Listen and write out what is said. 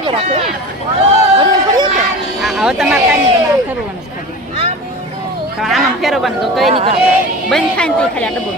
side રાખો હવે તમારે કાંઈ નહીં તમારે ફેરવવાનું છે ખાલી આમાં ફેરવવાનું તો કંઈ નહીં કરતા બંધ થાય ને તો ખાલી આ ડબ્બો